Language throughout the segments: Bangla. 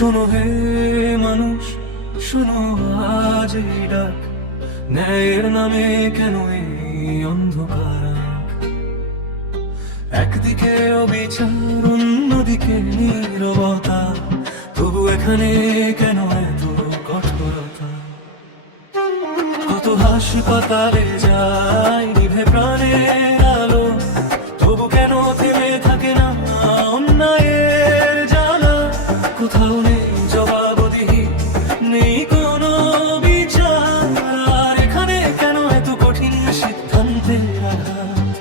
শোনো হে মানুষ, শোনো আজ এই ডাক, ন্যায়ের নামে কেন এই অন্ধকার? একদিকে অবিচার, অন্যদিকে নীরবতা, তবু এখানে কেন এত কঠোরতা? কত হাসপাতালে যায় নিভে প্রাণের আলো, তবু কেন থেমে থাকে না অন্যায়ের জ্বালা? কোথাও নেই জবাবদিহি, নেই কোনো বিচার, আর এখানে কেন এত কঠিন সিদ্ধান্তের আঘাত?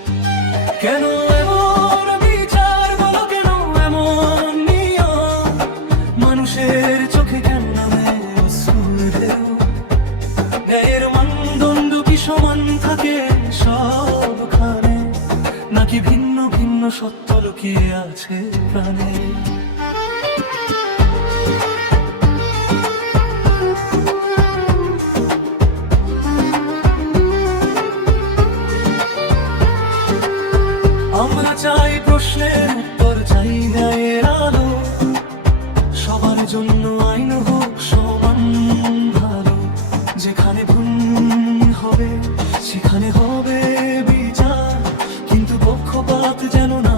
কেন এমন বিচার বলো, কেন এমন নিয়ম? মানুষের চোখে কেন নামে অশ্রুর ঢেউ? ন্যায়ের মানদণ্ড কি সমান থাকে সবখানে, নাকি ভিন্ন ভিন্ন সত্য লুকিয়ে আছে প্রাণে? আমরা চাই প্রশ্নের উত্তর, চাই ন্যায়ের আলো, সবার জন্য আইন হোক সমান ভালো। যেখানে ভুল হবে সেখানে হবে বিচার, কিন্তু পক্ষপাত যেন না